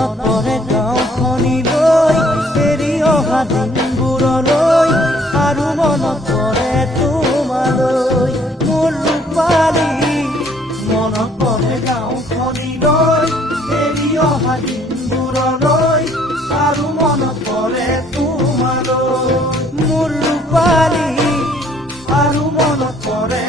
মনত পৰে গাঁওখনিলৈ এৰি অহা দিনবোৰলৈ আৰু মনত পৰে তোমালৈ মোৰ ৰূপালী মনত পৰে গাঁওখনিলৈ এৰি অহা দিনবোৰলৈ আৰু মনত পৰে তোমালৈ মোৰ ৰূপালী আৰু মনত পৰে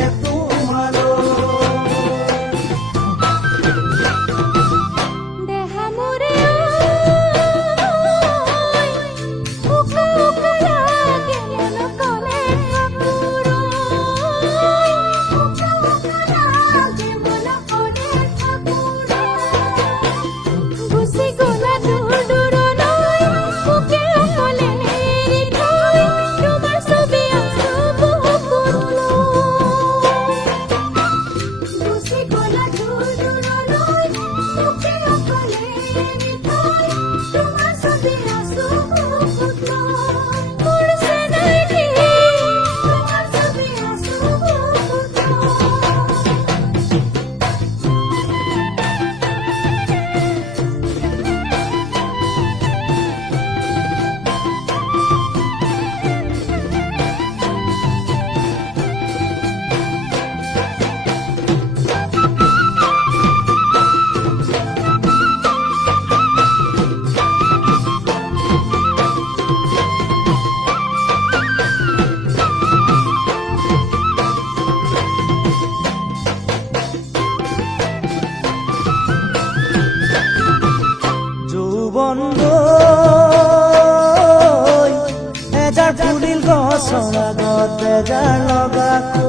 এজাৰ ফুলিল গছৰ আগত বেজাৰ লগাকৈ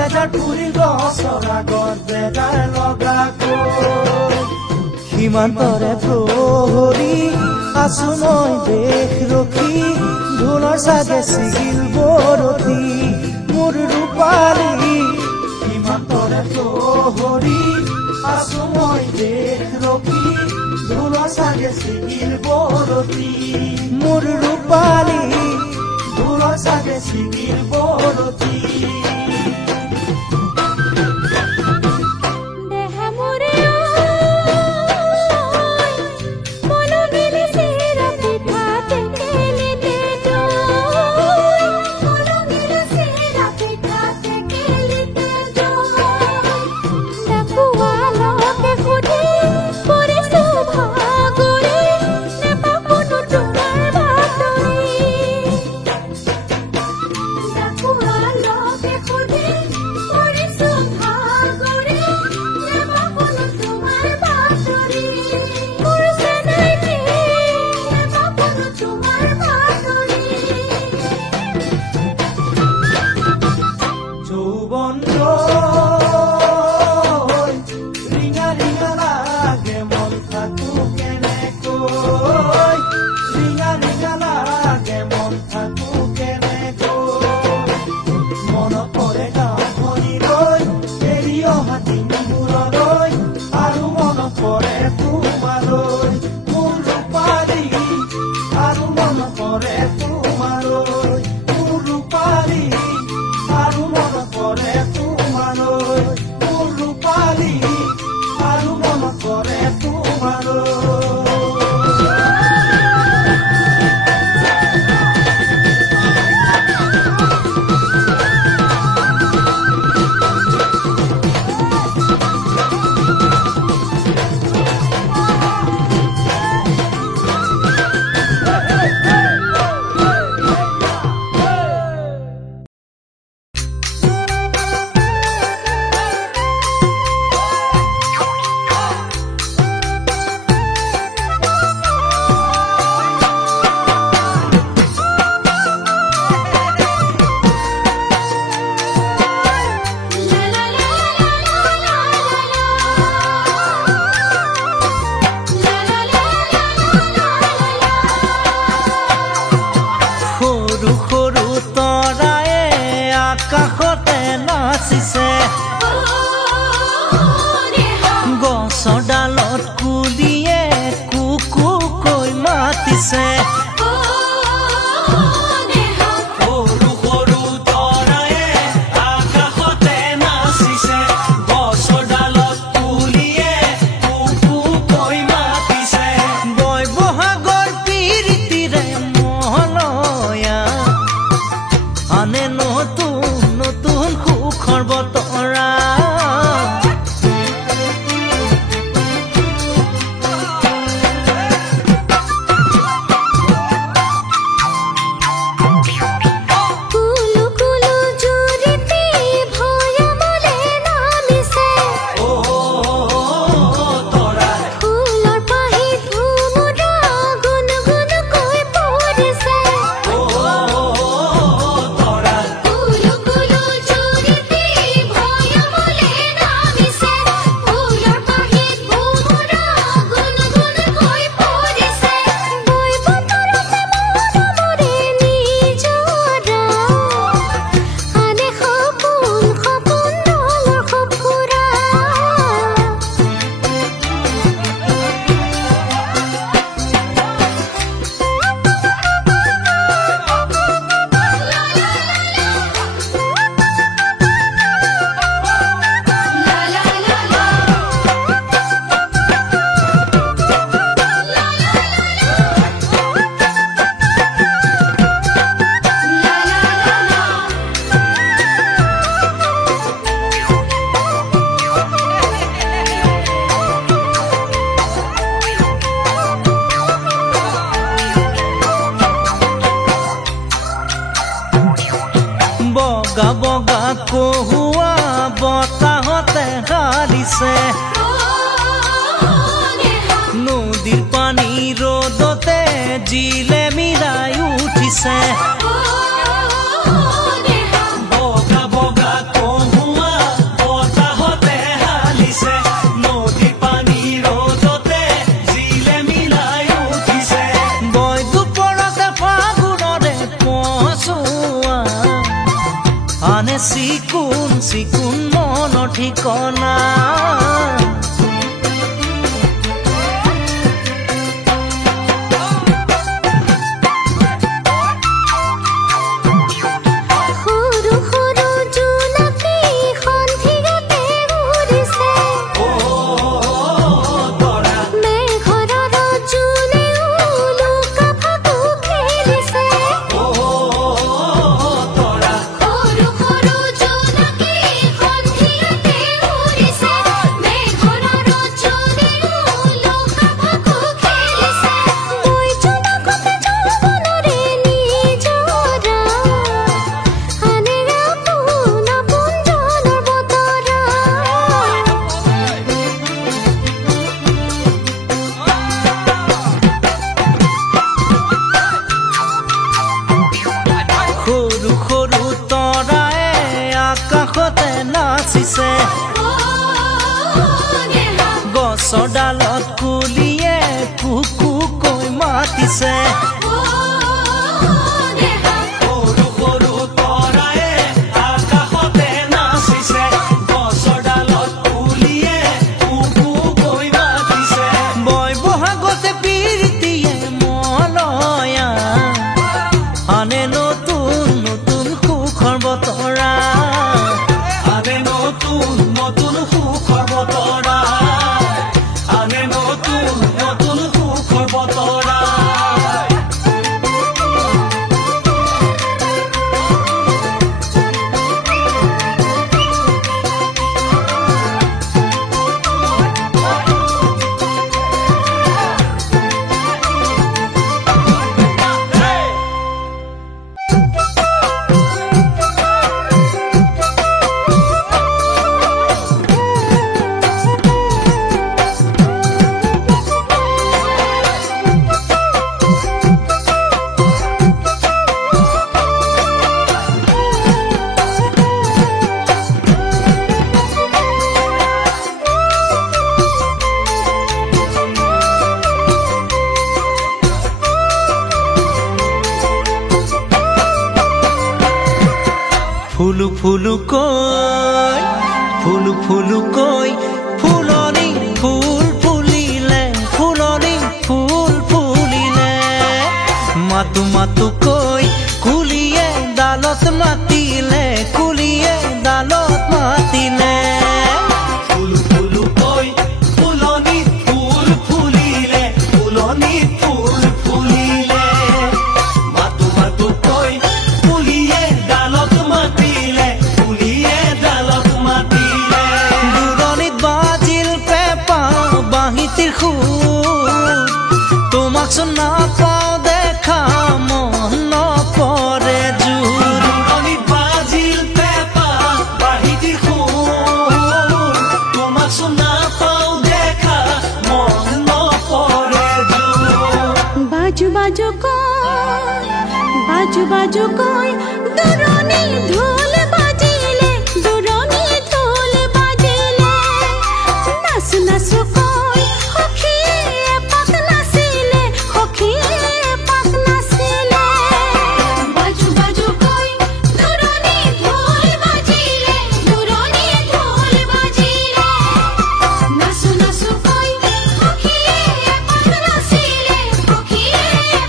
এজাৰ ফুলিল গছৰ আগত বেজাৰ লগাকৈ সীমান্তৰে প্ৰহৰী আছো মই দেশ ৰখি ঢোলৰ চাগে ছিগিল বৰতি মোৰ ৰূপালী সীমান্তৰে প্ৰহৰী আছো মই দেশ ৰখি ঢোলৰ চাগে ছিগিল বৰতি মোৰ ৰূপালী ঢোলৰ চাগে ছিগিল বৰতি উঠিছে নদীৰ পানী ৰ'দতে জিলে মিলাই উঠিছে চিকুন চিকুন মনৰ ঠিকনা গছৰ ডালত কুলিয়ে কুকু কৈ মাতিছে সৰু সৰু তৰায়ে আকাশতে নাচিছে গছৰ ডালত কুলিয়ে কুকু কৈ মাতিছে বৈ বহাগতে প্ৰীতিয়ে মলয়া আনে নতুন নতুন সুখৰ বতৰা আনে নতুন নতুন সুখৰ বতৰা আনে নতুন নতুন সুখৰ বতৰা ফুলু ফুলু কৈ ফুলনি ফুল ফুলিলে ফুলনি ফুল ফুলিলে মাতু মাতু কৈ কুলিয়ে ডালত মাতিলে কুলিয়ে ডালত মাতিলে ফুলু ফুলু কৈ ফুলনি ফুল ফুলিলে ফুলনি ফুল ফুলিলে মাতু মাতু কৈ কুলিয়ে ডালত মাতিলে কুলিয়ে ডালত মাতিলে দূৰণিত বাজিল পেঁপা বাঁহীটিৰ সুৰ তোমাক চোন নাপাওঁ দেখা মন নপৰে জোৰ দূৰণিত বাজিল পেঁপা বাঁহীটিৰ সুৰ তোমাক চোন নাপাওঁ দেখা মন নপৰে জোৰ বাজু বাজু কৈ দূৰণি ঢোল বাজিলে দূৰণি ঢোল বাজিলে নাচু নাচু কৈ সখীয়ে পাক নাচিলে সখীয়ে পাক নাচিলে বাজু বাজু কৈ দূৰণি ঢোল বাজিলে দূৰণি ঢোল বাজিলে নাচু নাচু কৈ সখীয়ে পাক নাচিলে সখীয়ে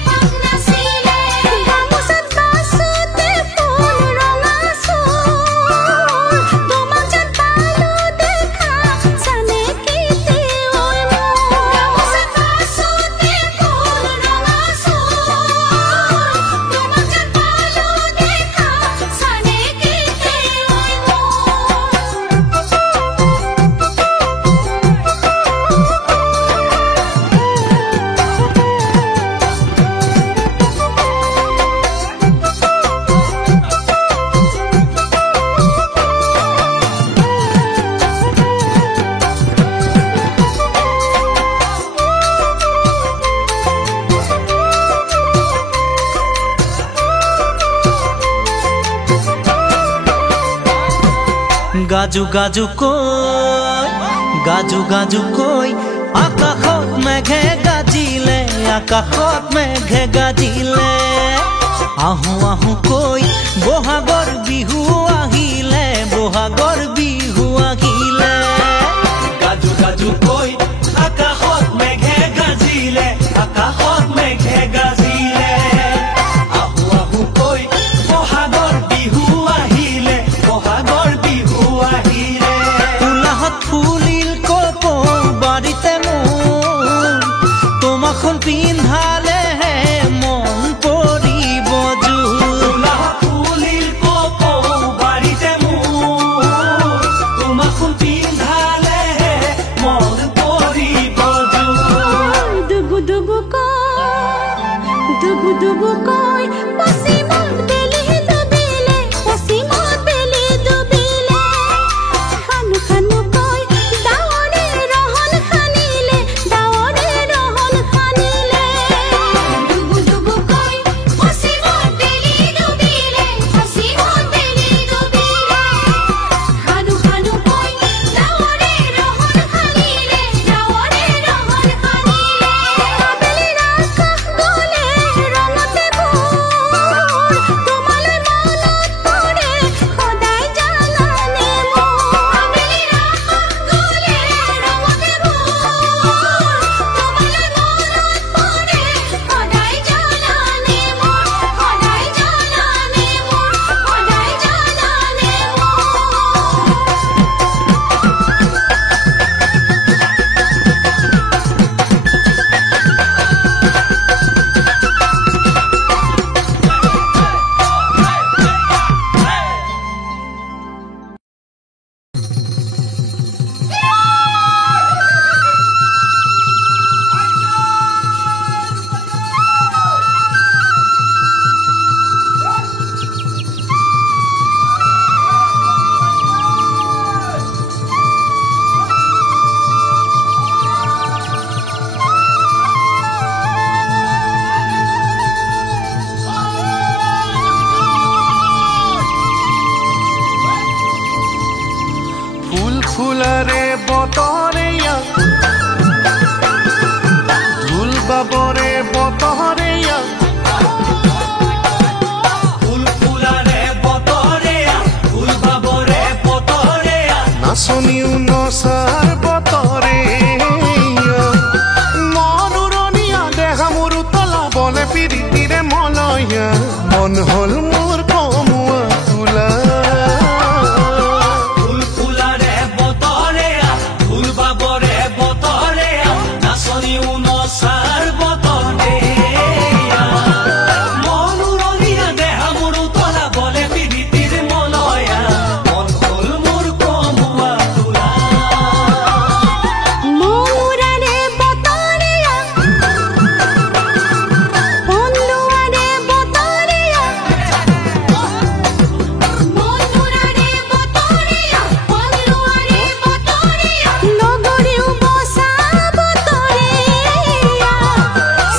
পাক নাচিলে গামোচাত বাচোতে ফুল ৰঙা চোৰ তোমাক যেন পালো দেখা চানে কেতিয়া গাজু গাজু কৈ আকাশত মেঘে গাজিলে আকাশত মেঘে গাজিলে আহো আহো কৈ বহাগৰ বিহু আহিলে বহাগৰ বিহু আহিলে গাজু কৈ আকাশত মেঘে গাজিলে আকাশত মেঘে গাজিলে আহো আহো কৈ বহাগৰ বিহু আহিলে বহাগৰ বিহু আহিলে উলাহত ফুলিল কপৌ বাড়িতে মোৰ তোমাখন পিন্ধালে মন পৰিব জোৰ উলাহত ফুলিল কপৌ বাড়িতে মোৰ তোমাখন পিন্ধালে মন পৰিব জোৰ দুবু দুবু কৈ পশ্চিমত বেলি ডুবিলে পশ্চিমত বেলি ডুবিলে খানু খানু কৈ ডাৱৰে ৰহন খানিলে ডাৱৰে ৰহন খানিলে দুবু দুবু কৈ পশ্চিমত বেলি ডুবিলে পশ্চিমত বেলি ডুবিলে খানু খানু কৈ ডাৱৰে ৰহন খানিলে ডাৱৰে ৰহন খানিলে আবেলিৰ আকাশ গলে ৰঙতে ভোৰ তোমালৈ মনত পৰে সদায় জানানে মোৰ আবেলিৰ আকাশ গলে ৰঙতে ভোৰ তোমালৈ মনত পৰে সদায় জানানে মোৰ সদায় জানানে মোৰ সদায় জানানে ফুল ফুলাৰে বতৰেয়া ঢোল বাবৰে বতৰেয়া ফুল ফুলাৰে বতৰেয়া ফুল বাবৰে বতৰেয়া নাচনিও নচাৰ বতৰে মনুৰণীয়া দেহা মোৰ উতলা বলে পিৰিতিৰে মলয়া মন হল মোৰ কমুৱা তোলা ফুল ফুলাৰে বতৰেয়া ফুল বাবৰে বতৰেয়া নাচনিও নচাৰ বতৰেয়া মনুৰণীয়া দেহা মোৰ উতলা বলে পিৰিতিৰ মলয়া মন হ'ল মোৰ কমুৱা তোলা মৌৰাৰে বতৰেয়া পন্দুৱাৰে বতৰেয়া মৌৰাৰে বতৰেয়া পন্দুৱাৰে বতৰেয়া নগৰীও বসা বতৰেয়া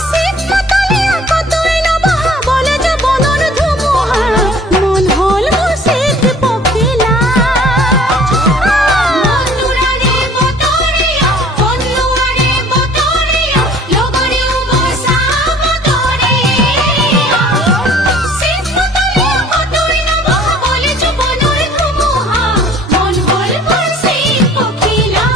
শীত মতলীয়া কতই নবহা বলে জবনৰ ধুমুহা মন হ'ল মোৰ শীত পখিলা মৌৰাৰে বতৰেয়া পন্দুৱাৰে বতৰেয়া নগৰীও বসা বতৰেয়া শীত মতলীয়া কতই নবহা বলে জবনৰ ধুমুহা মন হ'ল মোৰ শীত পখিলা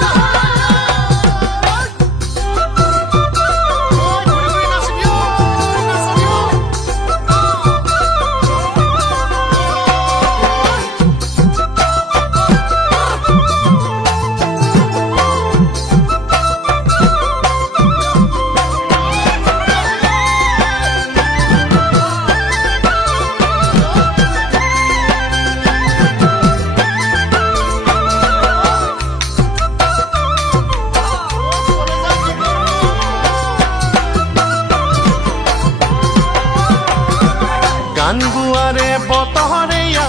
গান গুৱাৰে বতৰেয়া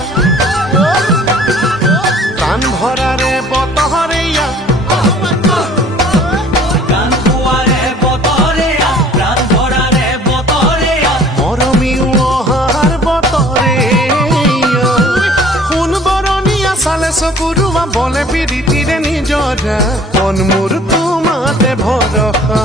গান ভৰাৰে বতৰেয়া গান গোৱাৰে বতৰেয়া প্ৰাণ ভৰাৰে বতৰেয়া মৰমিও অহাৰ বতৰেয়া সোণ বৰণীয়া চালে চকুৰুৱা বলে পিৰিতিৰে নিজৰা মন মোৰ তোমাতে ভৰসা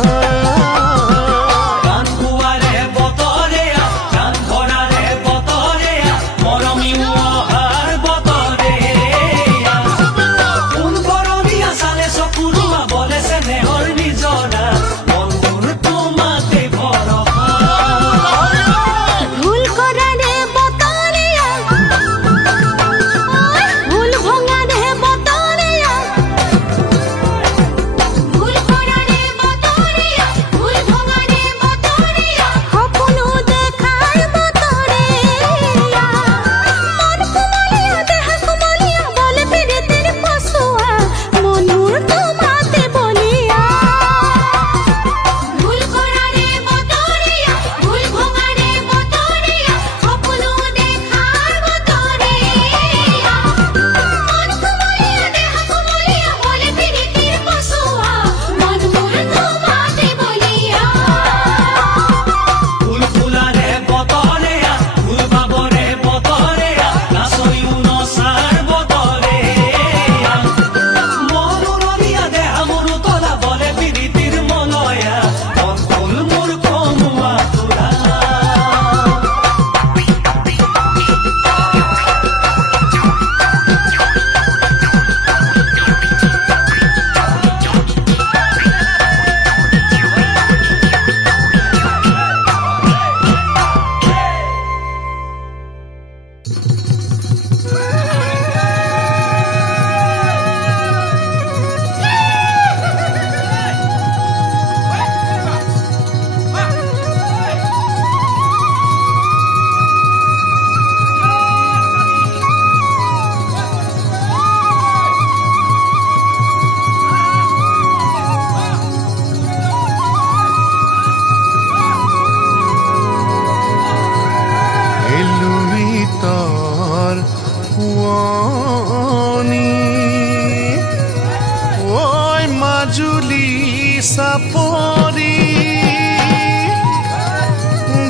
চাপৰি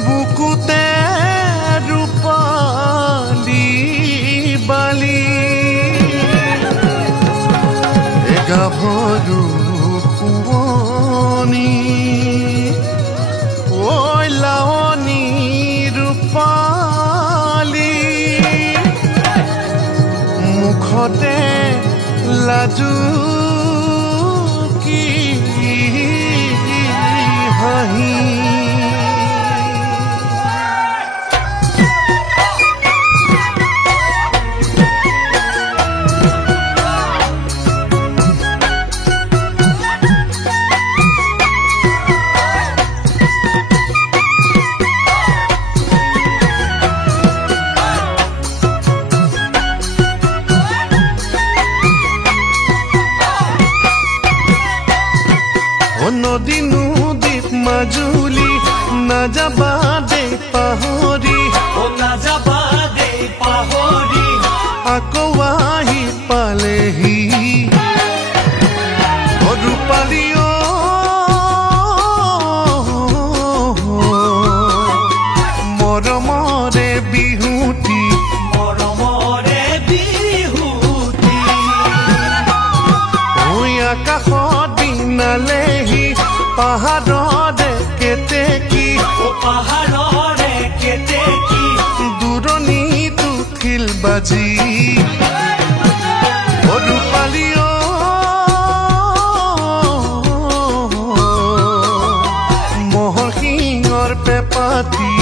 বুকুতে ৰূপালী বালি গাভৰু শুৱনি ঐ লাৱনী ৰূপালী মুখতে লাজু নদী নদীত মাজুলী নাযাবা দে পাহৰি নাযাবা দে পাহৰি আকৌ আহি পালেহি ৰূপালী মৰমৰে বিহুতি মৰমৰে বিহুতি আকাশত বিনালেহি পাহাৰৰে কেতেকী পাহাৰৰে কেতেকী দূৰণিত উঠিল বাজি ৰূপালী মহৰ শিঙৰ পেপাতি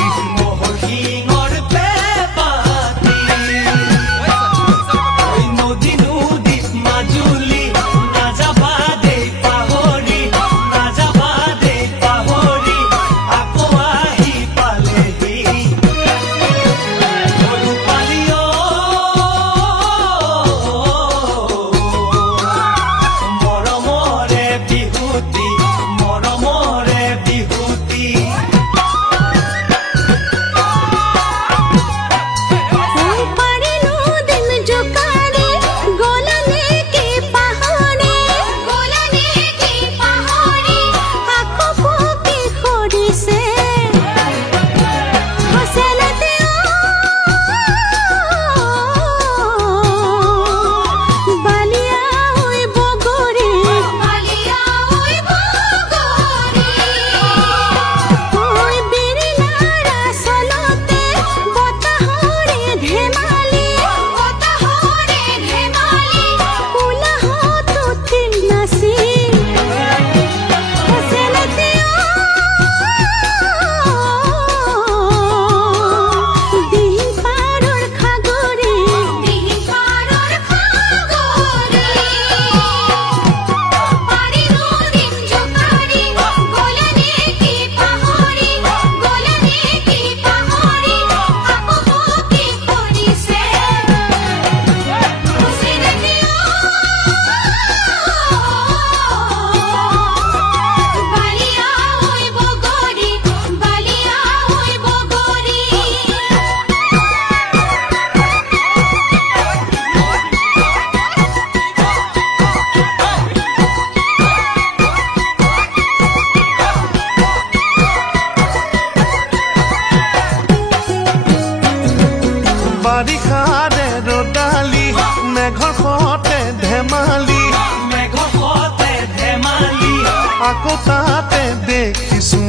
আকৌ তাতে দেখিছো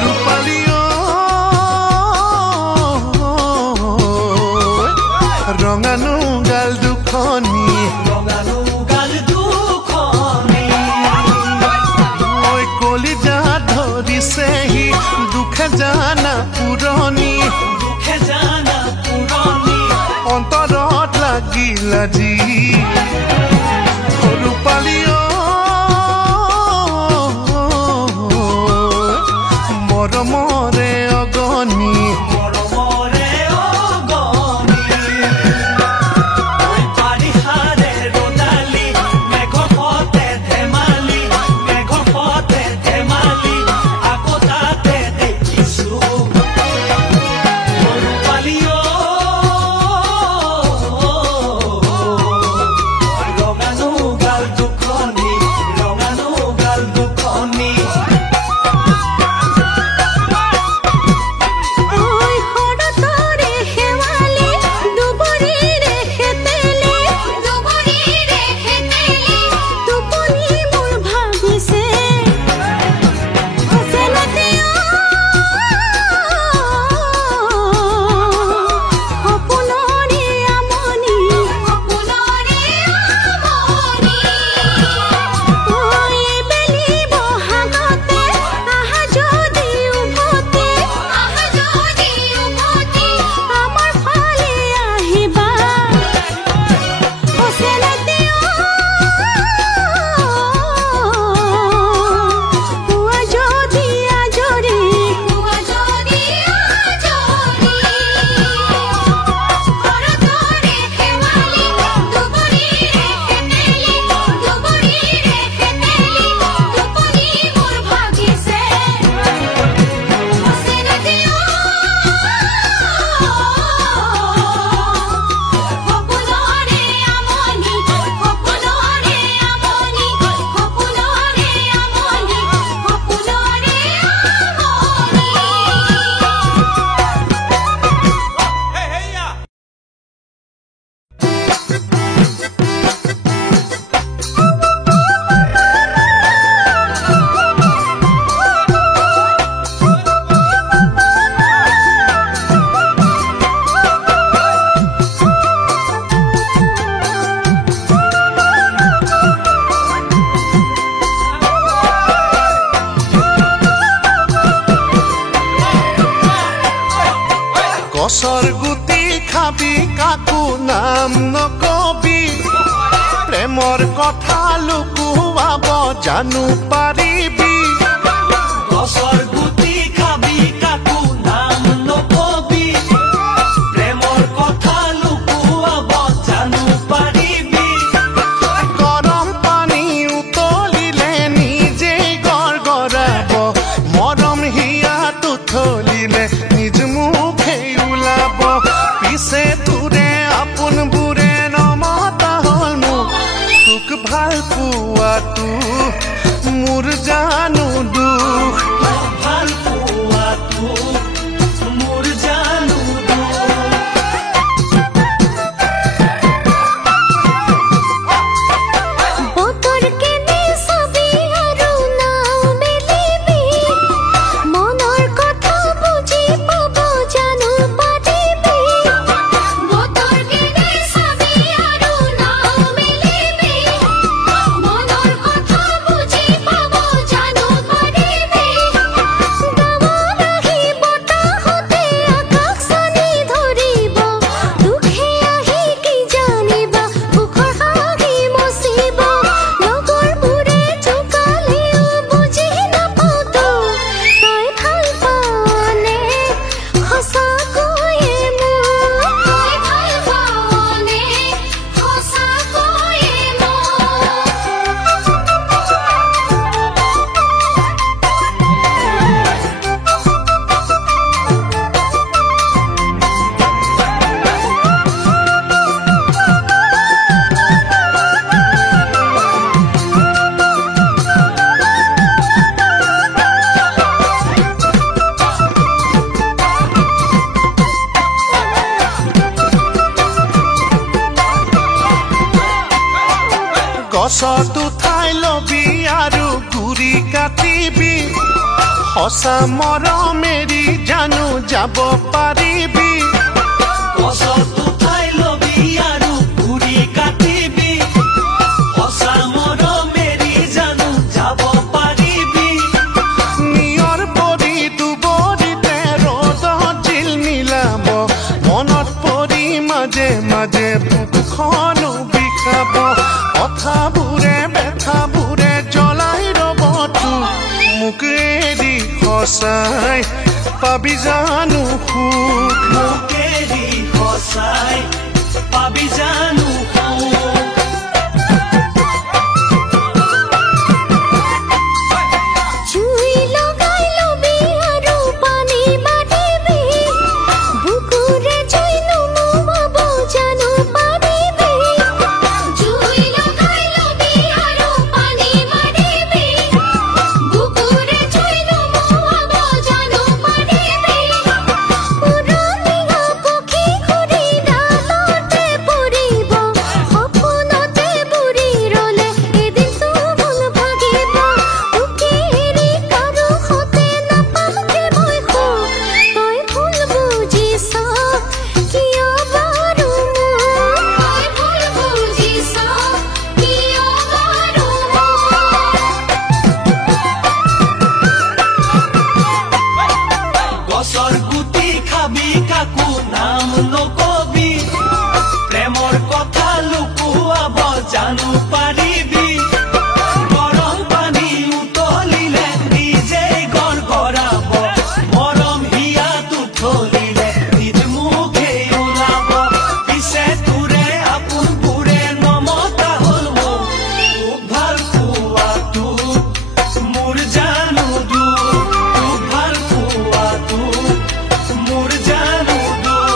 ৰূপালী ৰঙানো গাল দুখনি ঐ কলিজা ধৰিছেহি দুখে জানা পুৰণি অন্তৰত লাগিল আজি ৰূপালী মৰমৰে অগনি গছৰ গুটি খাবি কাকো নাম নকবি প্ৰেমৰ কথা লুকুৱাব জানো পাৰিবি গছৰ গুটি খাবি কাকো নাম নকবি প্ৰেমৰ কথা লুকুৱাব জানো পাৰিবি গৰম পানী উতলিলে নিজেই গৰগৰাব মৰম হিয়াত উথলিলে নিজ মুখে ওলাব পিছে তোৰে আপোনবোৰে নমতা হ'ল মোক তোক ভাল পোৱাটো মোৰ জানো দুখ ভাল পোৱাটো মোৰ জানো বতৰ কেনে চাবি আৰু নাও মেলিবি মনৰ কথা বুজি পাব জানো পাৰিবি বতৰ কেনে চাবি আৰু নাও মেলিবি মনৰ কথা বুজি পাব জানো পাৰিবি কাটিবি সঁচা মৰমেৰি জানো যাব পাৰিবি গছত উঠাই লবি আৰু ঘূৰি কাটিবি সঁচা মৰমেৰি জানো যাব পাৰিবি নিয়ৰ পৰি দুবৰিতে ৰ'দত জিল মিলাব মনত পৰি মাজে মাজে বুকুখনো বিষাব কথাবোৰে বেথাবোৰে জ্বলাই ৰ'ব তোক মোক এৰি সঁচাই পাবি জানো সুখ মোক এৰি সঁচাই পাবি জানো সুখ জুই লগাই লবি আৰু পানী মাতিবি বুকুৰে জুই নুমুৱাব জানো পাৰিবি জুই লগাই লবি আৰু পানী মাতিবি বুকুৰে জুই নুমুৱাব জানো পাৰিবি উৰণীয়া পক্ষী ঘূৰি ডালতে পৰিব সপোনতে বুৰি ৰ'লে এদিনতো ভুল ভাগিব তোকে এৰি কাৰো সতে নাপাওঁগে মই সুখ তই ভুল বুজিছ কিয় বাৰু মোক তই ভুল বুজিছ কিয় বাৰু গছৰ গুটি খাবি কাকো নাম নকবি প্ৰেমৰ কথা লুকুৱাব জানো পাৰিবি গৰম পানী উতলিলে নিজেই গৰগৰাব মৰম হিয়াত উঠলিলে নিজ মুখেই ওলাব পিছে তোৰে আপোনবোৰে নমতা হ'ল মোক তোক ভাল পোৱাটো মোৰ জানো দুখ তোক ভাল পোৱাটো মোৰ জানো দুখ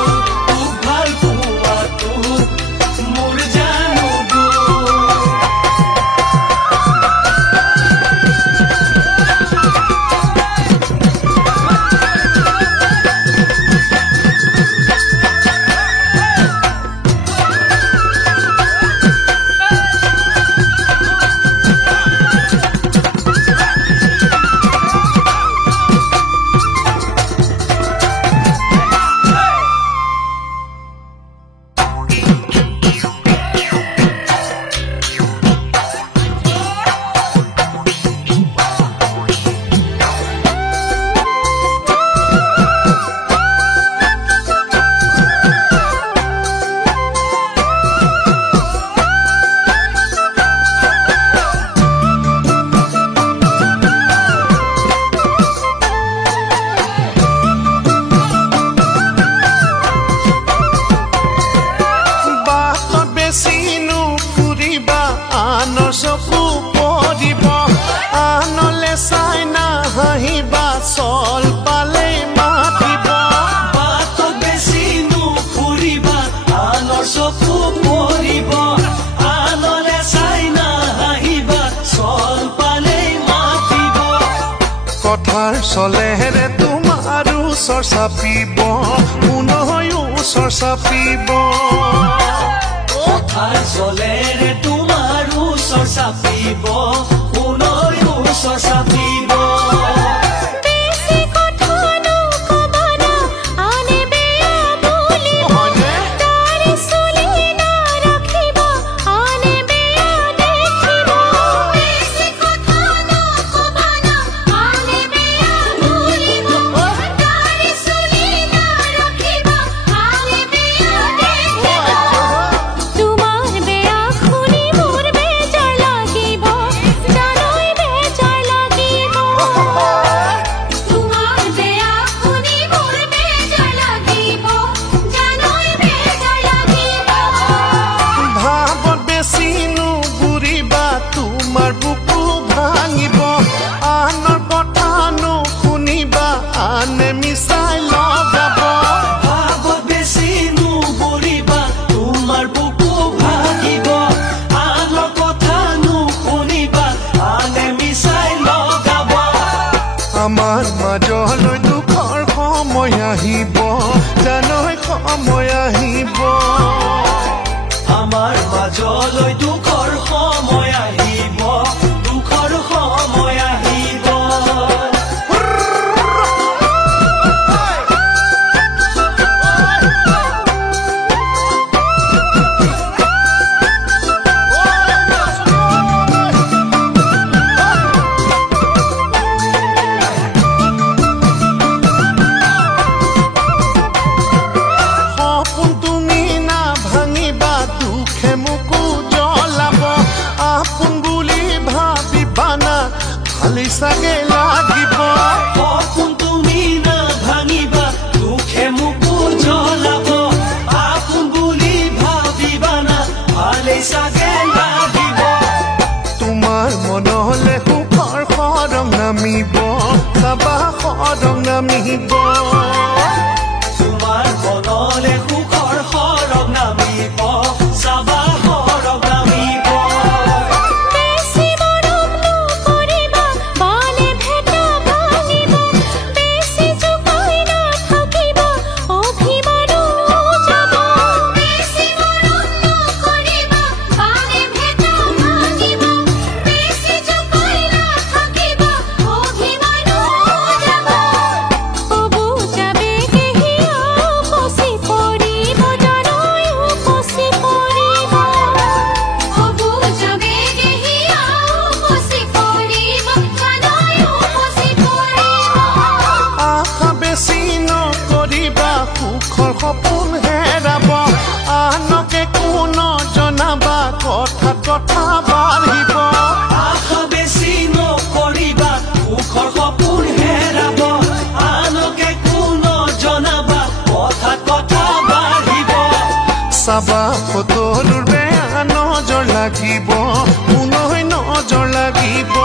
তোক ভাল পোৱাটো মোৰ জানো দুখ বাটত বেচিনো ফুৰিবা আনৰ চকু পৰিব আনলে চাই নাহাঁহিবা চল পালে মাতিব বাটত বেছি নুফুৰিবা আনৰ চকু পৰিব আনলে চাই নাহাঁহিবা চল পালেই মাতিব কথাৰ চলেৰে তোমাৰো ওচৰ চাপিব কোনহয়ো ওচৰ চাপিব কথাৰ চলেৰে তোমাৰ ওচৰ চাপিব কোনয়ো ওচৰ চাপিব বেছি কথা নকবা আনে বেয়া বুলিব তাৰে চুলি নাৰাখিব আনে বেয়া দেখিব বেছি কথা নকবা আনে বেয়া বুলিব তাৰে চুলি নাৰাখিব আনে বেয়া দেখিব তোমাৰ বেয়া শুনি মোৰ বেজাৰ লাগিব জানৈ বেজাৰ লাগিব তোমাৰ বেয়া শুনি মোৰ বেজাৰ লাগিব জানৈ বেজাৰ লাগিব ভাৱত বেচিনো বুৰিবা তোমাৰ বুকু ভাঙিব আনৰ কথা নুশুনিবা আনে মিছাই লগাব ভাৱত বেছি নুবুৰিবা তোমাৰ বুকু ভাগিব আনৰ কথা নুশুনিবা আনে মিছাই লগাব আমাৰ মাজলৈ দুখৰ সময় আহিব জানৈ সময় আহিব আমাৰ মাজলৈ দুখৰ সময় আহিব দুখৰ সময় আহিব ভালেই চাগে লাগিব সপোন তুমি না ভাঙিবা দুখে মোকো জ্বলাব আপোন বুলি ভাবিবা না ভালেই চাগে লাগিব তোমাৰ মনলে সুখৰ সৰং নামিব চাবা সৰং নামিব তোমাৰ মনলে সুখৰ সৰগ নামিব চাবা সৰগ নামিব বেছি মৰম নকৰিবা বালে ভেটা ভাঙিব বেছি জোকাই নাথাকিব অভিমানো যাব বেছি মৰম নকৰিবা বালে ভেটা ভাঙিব বেছি জোকাই নাথাকিব অভিমানো যাব কবু যাবে কেহিয়া উপচি পৰিব জানৈ উপচি পৰিব কবু যাবে কেহিয়া উপচি পৰিব জানৈ উপচি পৰিব আশা বেছি নকৰিবা সুখৰ সপোন হেৰাব আনকে কোনো জনাবা কথা বাঢ়িব আশা বেছি নকৰিবা সুখৰ সপোন হেৰাব আনকে কোনো জনাবা কথা বাঢ়িব চাবা ফটোৰ বেয়া নজৰ লাগিব মোলৈ নজৰ লাগিব